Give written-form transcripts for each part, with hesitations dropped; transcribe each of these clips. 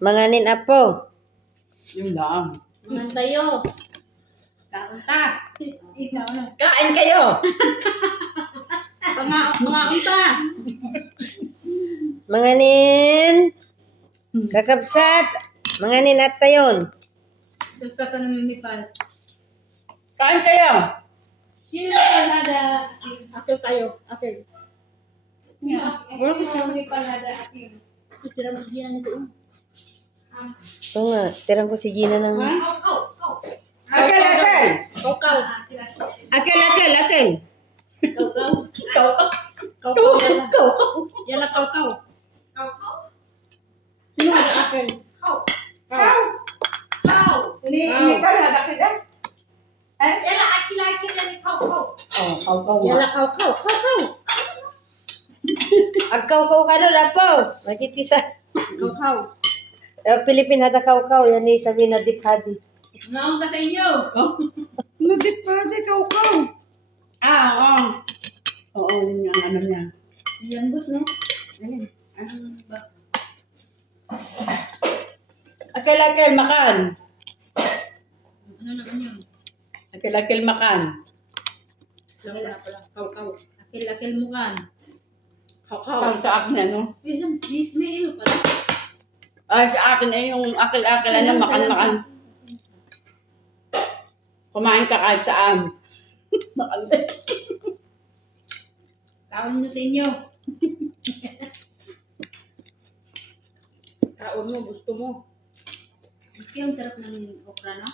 Manganin apo. Yun lang. Mangan tayo. Kaon ta. Ikaw na. Kain kayo. Pangaon ta. Manganin. Kakabsat. Manganin at tayon. Gusto ka ng Nepal. Kain kayo. Sino na ada? Akel tayo. Akel. Wala ka Sino Nepal ada akel? Tira mo siya nito. Oo nga. Tirang ko si Gina ng... Akil, akil. Kaukaw. Akil, akil, akil. Kaukaw. Kau. Kaukaw yan. Kau. Yan na kaukaw. Sino ada akel? Kau. Ini kan ada kita. Yan na akil yan ni kaukaw. Oh, kau. Yan na kaukaw. Kaukaw. Agkaw-kaw ka doon, apo. Magkitisa. Kaukaw. Pilipin hata kaw-kaw. Yan ni sabi na diphadi. Naon ka sa inyo. Nudit pa di kau. Oo. Oo, yun yung ano niya. Yan gut no. Ayun. Akil, akil, makan. Ano naman yun? Akil, akil, makan. Wala pala. Kaukaw. Akil mo kan. Kaukaw. Para sa akin, ano? May ilo pala. Ay, sa akin ay yung akil-akil, ano, makan. Kumain ka kahit saan. Makan din. Kaon mo sa inyo. Kaon mo, gusto mo. Kaya ang sarap ng okra, no?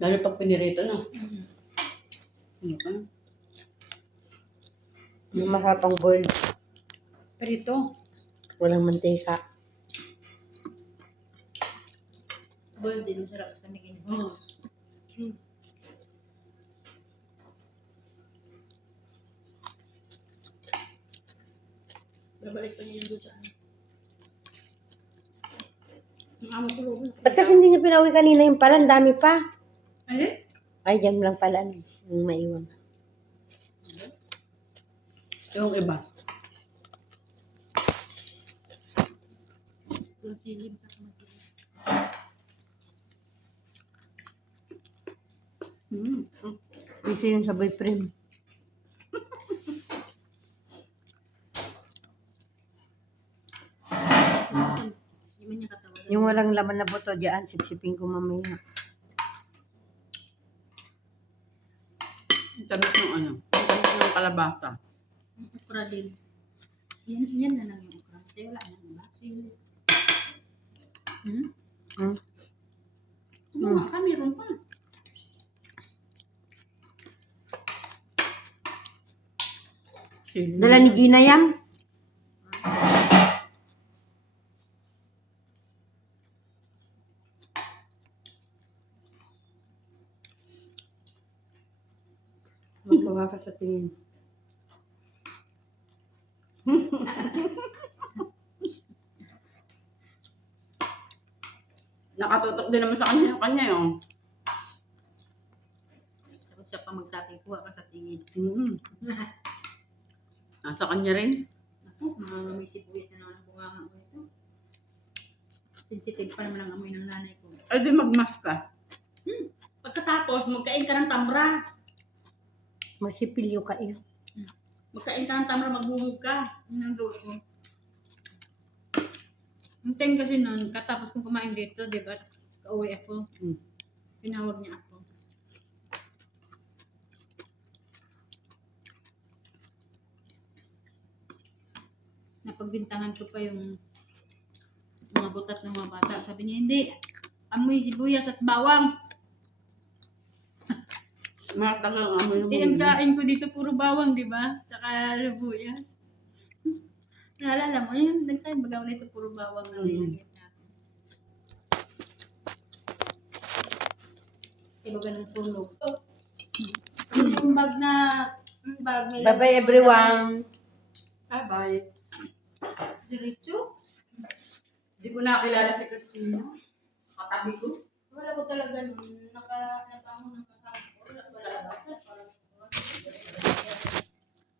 Lalo pag pinirito, no? Ano ka? Yung masapang boiled. Perito. Walang mantika. Gold din, masarap sa naging. Babalik pa niya yung doon sa ano. Ang amo ko lobo. Ba't kasi hindi niya pinawi kanina yung pala? Ang dami pa. Ay? Ay, dyan lang pala. Yung maiwan. Yung iba. Yung silim sa kamatin. Isa yun sa boyfriend. Hindi man niya katawagan. Yung walang laman na buto dyan, sipsipin ko mamaya. Ang tamis ng ano? Ang tamis ng kalabasa. Ang okra din. Yan na lang yung okra. Kaya wala na ba? Sige. Hmm? Tuma ka, meron pa. Dala ni Gina yan? Magsawa ka sa tingin. Nakatutok din naman sa kanya yung kanya yung. Tapos siya pa magsabi, kuha ka sa tingin. Nasa kanya rin. Ako, mga may sibuyas na naman ang bunganga ko ito. Sensitive pa naman ang amoy ng nanay ko. Ay, di magmask ka. Pagkatapos, magkain ka ng tamra. Masipilyo ka iyo. Magkain ka ng tamra, magbumog ka. Ang gawin ko. Ang time kasi nun, katapos kong kumain dito, di ba? Kauwi ako. Tinawag niya ako. Napagbintangan ko pa yung mga butat ng mga bata. Sabi niya, hindi. Amoy sibuyas at bawang. Matagal ang amoy ng Eh, ang kain ko dito puro bawang, di ba? Tsaka sibuyas. Naalala mo, yun, nagtime baga nito puro bawang na nilagyan natin. Ibaga ng sunog. Yung bag na, may Bye-bye everyone. Bye-bye. Diretso? Hindi ko nakilala si Christina. Katabi ko. Wala ko talaga nun. Wala basa. Parang, wala.